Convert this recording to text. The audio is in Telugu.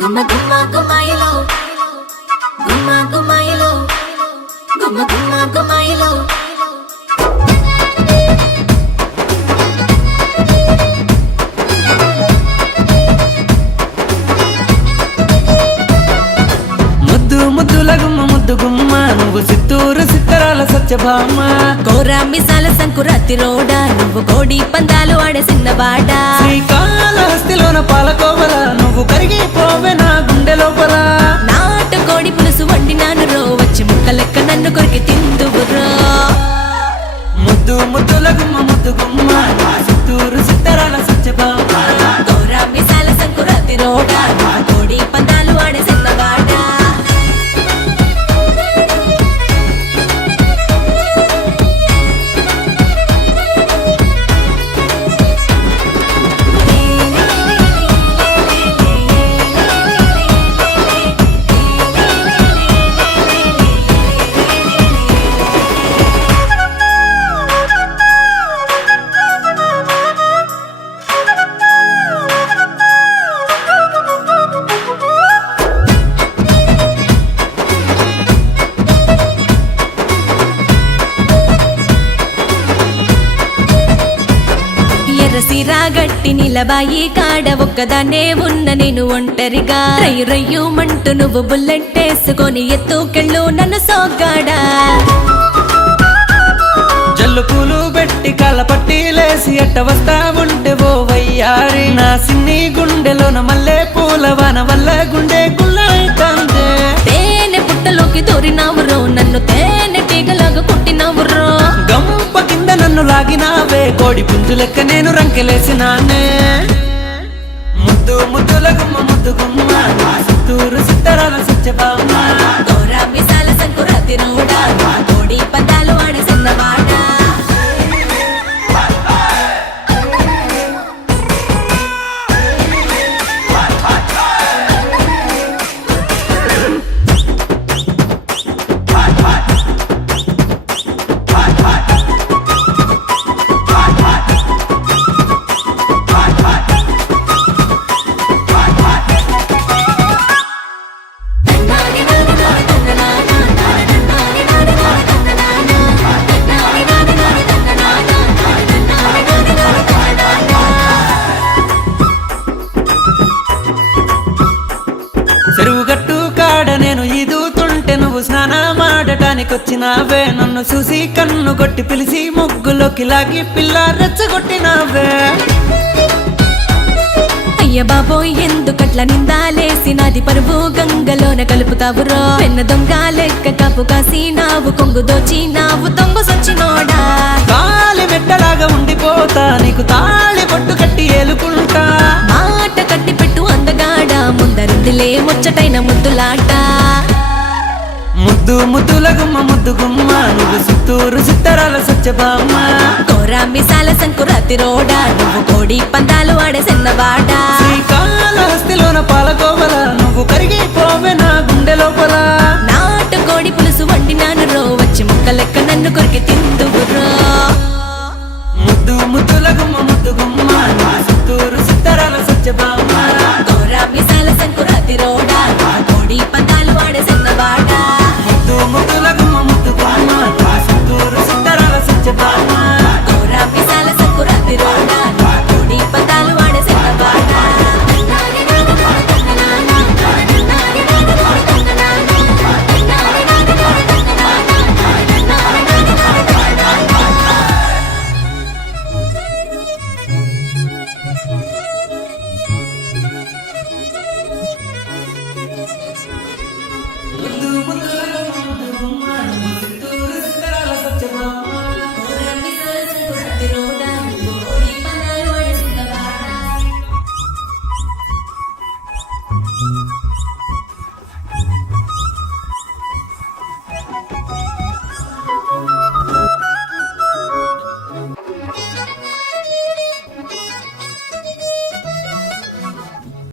గుమ్మ గుమ్మ గుమ్మాయిలో గుమ్మ గుమ్మాయిలో గుమ్మ గుమ్మ గుమ్మాయిలో ముద్దు ముద్దుల గుమ్మ ముద్దు గుమ్మ నువ్వు చిత్తూరు చిత్తరాల సత్యభామ కోరా మిసాల సంకురాతి రోడా నువ్వు కోడి పందాలు ఆడే సిన్నవాడ శ్రీకాళహస్తిలోన పాలకోవల నువ్వు కరిగిపోవే నా గుండె లోపల నాటు కోడి పులుసు వండినాను రో వచ్చి ముక్క లెక్క నన్ను కొరికి తిందువురో ముద్దు ముద్దుల గుమ్మ ముద్దు గుమ్మ చిత్తూరు చిత్తరాల సత్యభామ కోరా మిసాల సంకురాతి రోడా నువ్వు కోడి పందాలు ఆడే సిన్నవాడ గట్టి నిలబాయి కాడ ఒక్కదాన్నే ఉన్న నేను ఒంటరిగా రయ్యు రయ్యుమంటూ నువ్వు బుల్లెట్ వేసుకొని ఎత్తుకెళ్ళు నన్ను సోగ్గాడా జల్లు పూలు పెట్టి కాళ్ళ పట్టీలేసి ఎట్ట వస్తా ఉంటే ఓ వయ్యారి నా సిన్ని గుండెలోన మల్లె పూల వాన వల్ల గుండె గుల్లైతందే తేనె పుట్టలోకి దూరినావురో నన్ను తేనె టీగలాగా కుట్టినావురో గంప కింద నన్ను లాగినావే కోడి పుంజు లెక్క నేను రంకెలేసినానే ముద్దు ముద్దుల గుమ్మ ముద్దు గుమ్మ చిత్తూరు చిత్తరాల సత్యభామ కోరా మిసాల సంకురాతి రోడా కోడి పందాలు ఆడే సిన్నవాడ చెరువు గట్టు కాడ నేను ఈదుతుంటే నువ్వు స్నానమాడటానికి వచ్చినావే నన్ను చూసి కన్ను కొట్టి పిలిచి ముగ్గులోకి లాగి పిల్ల రెచ్చగొట్టినావే అయ్య బాబోయ్ ఎందుకట్ల నిందాలేసి నాది పరువు గంగలోన కలుపుతావురో పెన్న దొంగ లెక్క కాపు కాసి నావు కొంగు దోచి నావు తొంగు సొచ్చినోడా కాలి మెట్టలాగా ఉండిపోతా నీకు తాళి పొట్టు కట్టి ఏలుకుంటా మాట కట్టి పెట్టు అందగాడ ముందరుందిలే ముచ్చటైన ముద్దులాట ముద్దు ముద్దుల గుమ్మ ముద్దు గుమ్మ నువ్వు చిత్తూరు చిత్తరాల సత్యభామ కోరా మిసాల సంకురాతి రోడా నువ్వు కోడి పందాలు ఆడే సిన్నవాడ శ్రీకాళహస్తిలోన పాలకోవల నువ్వు కరిగిపోవే నా గుండె లోపల నాటు కోడి పులుసు వండినాను రో వచ్చి ముక్క లెక్క నన్ను కొరికి తిందువురో ముద్దు ముద్దుల గుమ్మ ముద్దు గుమ్మ చిత్తూరు చిత్తరాల సత్యభామ కోరా మిసాల సంకురాతి రోడా కోడి పందాలు ఆడే సిన్నవాడ ముద్దు ముద్దుల గుమ్మ